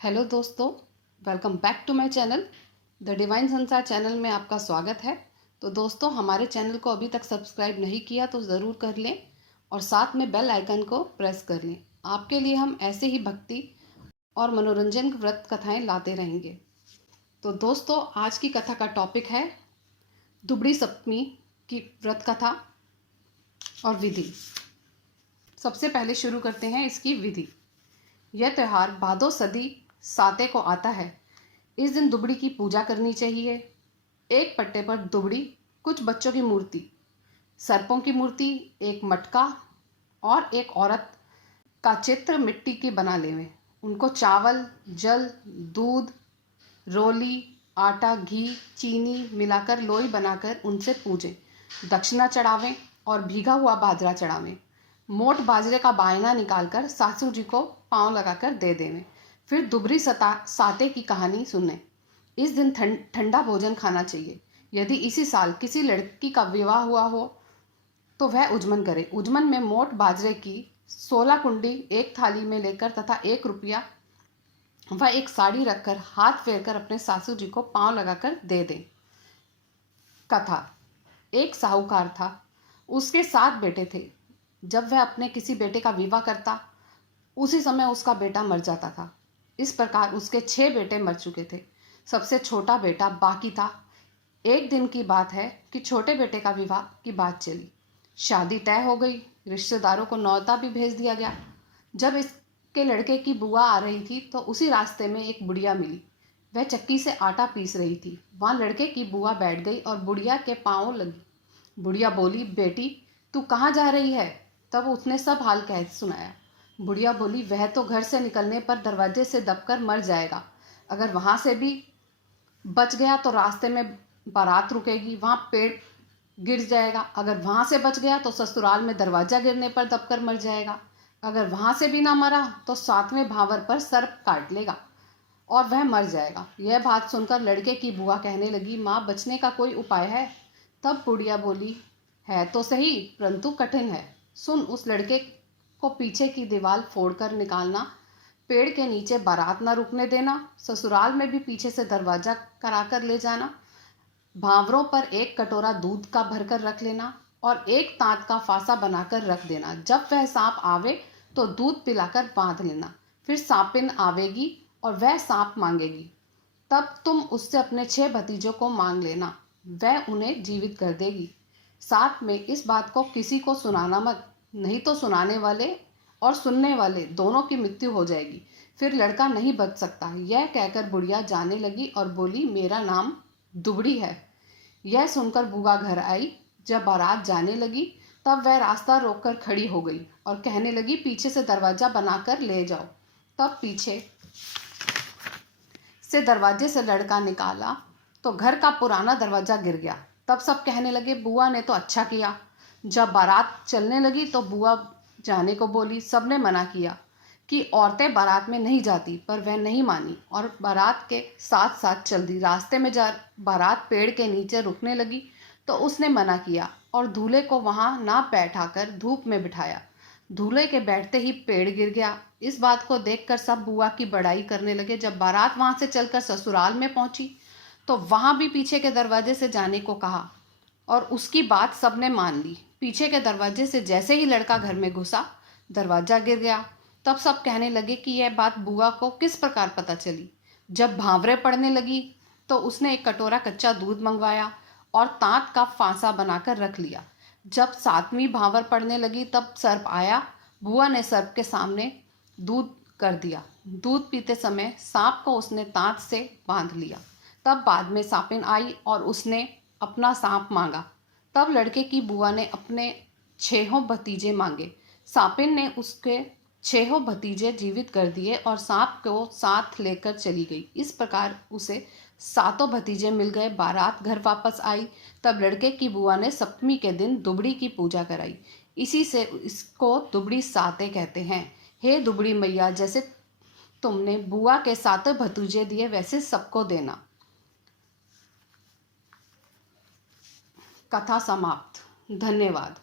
Hello दोस्तों, welcome back to my channel the divine Sansar channel में आपका स्वागत है। तो दोस्तों, हमारे चैनल को अभी तक सब्सक्राइब नहीं किया तो ज़रूर कर लें और साथ में बेल आइकन को प्रेस कर लें। आपके लिए हम ऐसे ही भक्ति और मनोरंजन व्रत कथाएं लाते रहेंगे। तो दोस्तों, आज की कथा का टॉपिक है दुबड़ी सप्तमी की व्रत कथा और विधि। सबसे पहले शुरू करते हैं इसकी विधि। यह त्यौहार भादो सदी साते को आता है। इस दिन दुबड़ी की पूजा करनी चाहिए। एक पट्टे पर दुबड़ी, कुछ बच्चों की मूर्ति, सर्पों की मूर्ति, एक मटका और एक औरत का चित्र मिट्टी की बना लेवें। उनको चावल, जल, दूध, रोली, आटा, घी, चीनी मिलाकर लोई बनाकर उनसे पूजें। दक्षिणा चढ़ावें और भीगा हुआ बाजरा चढ़ावें। मोट बाजरे का बायना निकालकर सासू जी को पांव लगाकर दे देवें। फिर दुबरी साते की कहानी सुनें। इस दिन ठंडा भोजन खाना चाहिए। यदि इसी साल किसी लड़की का विवाह हुआ हो तो वह उजमन करे। उजमन में मोट बाजरे की 16 कुंडी एक थाली में लेकर तथा 1 रुपया वह एक साड़ी रखकर हाथ फेरकर अपने सासू जी को पांव लगाकर दे दें। कथा। एक साहूकार था, उसके 7 बेटे थे। जब वह अपने किसी बेटे का विवाह करता, उसी समय उसका बेटा मर जाता था। इस प्रकार उसके 6 बेटे मर चुके थे। सबसे छोटा बेटा बाकी था। एक दिन की बात है कि छोटे बेटे का विवाह की बात चली। शादी तय हो गई। रिश्तेदारों को न्योता भी भेज दिया गया। जब इसके लड़के की बुआ आ रही थी तो उसी रास्ते में एक बुढ़िया मिली। वह चक्की से आटा पीस रही थी। वहाँ लड़के की बुआ बैठ गई और बुढ़िया के पाँव लगी। बुढ़िया बोली, बेटी तू कहाँ जा रही है? तब उसने सब हाल कह सुनाया। बुढ़िया बोली, वह तो घर से निकलने पर दरवाजे से दबकर मर जाएगा। अगर वहाँ से भी बच गया तो रास्ते में बारात रुकेगी, वहाँ पेड़ गिर जाएगा। अगर वहाँ से बच गया तो ससुराल में दरवाजा गिरने पर दबकर मर जाएगा। अगर वहाँ से भी ना मरा तो 7वें भावर पर सर्प काट लेगा और वह मर जाएगा। यह बात सुनकर लड़के की बुआ कहने लगी, माँ बचने का कोई उपाय है? तब बुढ़िया बोली, है तो सही परंतु कठिन है। सुन, उस लड़के को पीछे की दीवार फोड़कर निकालना, पेड़ के नीचे बारात न रुकने देना, ससुराल में भी पीछे से दरवाजा कराकर ले जाना, भावरों पर एक कटोरा दूध का भरकर रख लेना और एक तांत का फासा बनाकर रख देना। जब वह सांप आवे तो दूध पिलाकर बांध लेना। फिर सांपिन आवेगी और वह सांप मांगेगी। तब तुम उससे अपने 6 भतीजों को मांग लेना, वह उन्हें जीवित कर देगी। साथ में इस बात को किसी को सुनाना मत, नहीं तो सुनाने वाले और सुनने वाले दोनों की मृत्यु हो जाएगी। फिर लड़का नहीं बच सकता। यह कहकर बुढ़िया जाने लगी और बोली, मेरा नाम दुबड़ी है। यह सुनकर बुआ घर आई। जब बारात जाने लगी तब वह रास्ता रोककर खड़ी हो गई और कहने लगी, पीछे से दरवाजा बनाकर ले जाओ। तब पीछे से दरवाजे से लड़का निकाला तो घर का पुराना दरवाजा गिर गया। तब सब कहने लगे, बुआ ने तो अच्छा किया। जब बारात चलने लगी तो बुआ जाने को बोली। सबने मना किया कि औरतें बारात में नहीं जाती, पर वह नहीं मानी और बारात के साथ साथ चल दी। रास्ते में बारात पेड़ के नीचे रुकने लगी तो उसने मना किया और दूल्हे को वहां ना बैठाकर धूप में बिठाया। दूल्हे के बैठते ही पेड़ गिर गया। इस बात को देखकर सब बुआ की बड़ाई करने लगे। जब बारात वहां से चलकर ससुराल में पहुंची तो वहां भी पीछे के दरवाजे से जाने को कहा और उसकी बात सबने मान ली। पीछे के दरवाजे से जैसे ही लड़का घर में घुसा, दरवाजा गिर गया। तब सब कहने लगे कि यह बात बुआ को किस प्रकार पता चली। जब भावरे पड़ने लगी तो उसने एक कटोरा कच्चा दूध मंगवाया और तांत का फांसा बनाकर रख लिया। जब 7वीं भावर पड़ने लगी तब सर्प आया। बुआ ने सर्प के सामने दूध कर दिया। दूध पीते समय सांप को उसने तांत से बांध लिया। तब बाद में सांपिन आई और उसने अपना सांप मांगा। तब लड़के की बुआ ने अपने 6 भतीजे मांगे। सांपिन ने उसके 6 भतीजे जीवित कर दिए और सांप को साथ लेकर चली गई। इस प्रकार उसे 7 भतीजे मिल गए। बारात घर वापस आई। तब लड़के की बुआ ने सप्तमी के दिन दुबड़ी की पूजा कराई। इसी से इसको दुबड़ी साते कहते हैं। हे दुबड़ी मैया, जैसे तुमने बुआ के 7 भतीजे दिए वैसे सबको देना। कथा समाप्त। धन्यवाद।